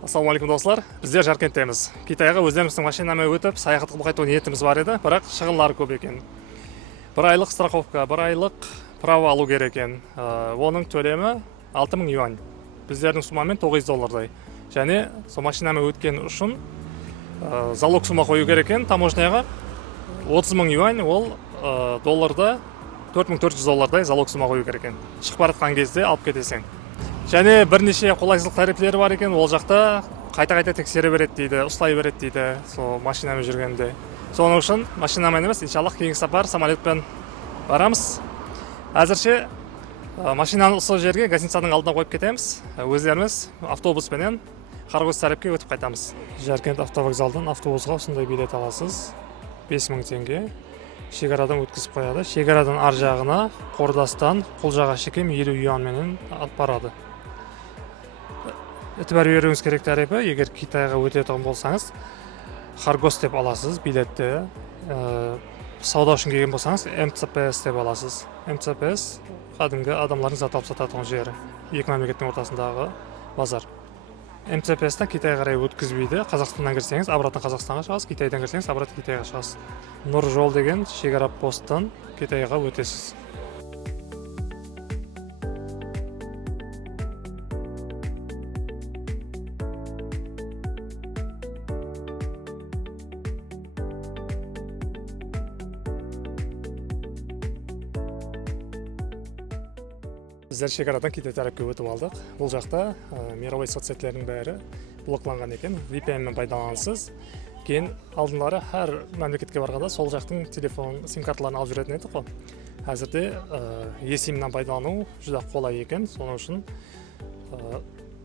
Ассалаумалейкум достар, біздер Жаркенттеміз. Китайға өздеріміздің машинамен өтіп, саяхаттық қайту ниетіміз бар еді, бірақ шығынлары көп екен. Бір айлық страховка, бір айлық право алу керек екен. Оның төлемі 6000 юань. Біздердің сумамен $900. Және сол машинамен өткен үшін залог сума қою керек екен таможняға. 30.000 юань, ол долларда $4400 залог сума қою керек екен. Шығып баратқан кезде алып кетесің. Және бірнеше қолайсыздық тарифлері бар екен, ол жақта қайта тексере береді дейді, ұстай береді дейді, сол машинамен жүргенде. Соның үшін машинамен емес, иншаллах кейінгі сапар самолетпен барамыз. Әзірше машинаны сол жерге гостиницаның алдына қойып кетеміз. Өздеріміз автобуспенен Қарғыз Сарепке өтіп қайтамыз. Жаркент автовокзалдан автобусқа осындай билет аласыз. 5000 теңге. Шекарадан өткізіп қояды. Шекарадан ар жағына Қордастан Құлжаға шекем 50 юанменен алып барады. Етібар беруіңіз керек тарифі, егер Китайға өтетін болсаңыз, Харгос деп аласыз билетті. Сауда үшін келген болсаңыз, МЦПС деп аласыз. МЦПС кәдімгі адамлардың зат алып сататын жері. Екі мемлекеттің ортасындағы базар. МЦПС-тен Китайға қарай өткізбейді. Қазақстаннан кірсеңіз, обратно Қазақстанға шығасыз, Китайдан кірсеңіз, обратно Китайға шығасыз. Нұр жол деген шекара посттан Китайға өтесіз. Біздер шекарадан Китай тарапқа өтіп алдық. Бұл жақта мировой соцсеттердің бәрі блокланған екен. VPN-мен пайдаланасыз. Кейін алдынлары әр мемлекетке барғанда сол жақтың телефон сим-карталарын алып жүретін едік қой. Әзірде eSIM-нан пайдалану жүзі қолай екен. Соның үшін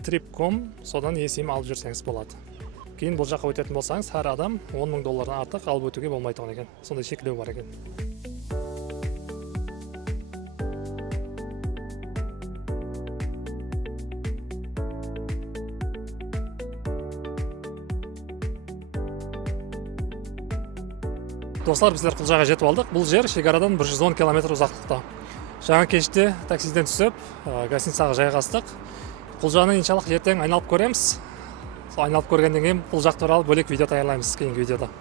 Trip.com содан eSIM алып жүрсеңіз болады. Кейін бұл жаққа өтетін болсаңыз, әр адам $10,000 артық алып өтуге болмайтын екен. Сондай шектеу бар екен. Достар, біздер Құлжаға жетіп алдық. Бұл жер шекарадан 110 км ұзақтықта. Жаңа кеште таксиден түсіп, гостиницаға жайғастық. Құлжаны иншаллах ертең айналып көреміз. Айналып көргеннен кейін бұл жақ туралы бөлек видео даярлаймыз кейінгі видеода.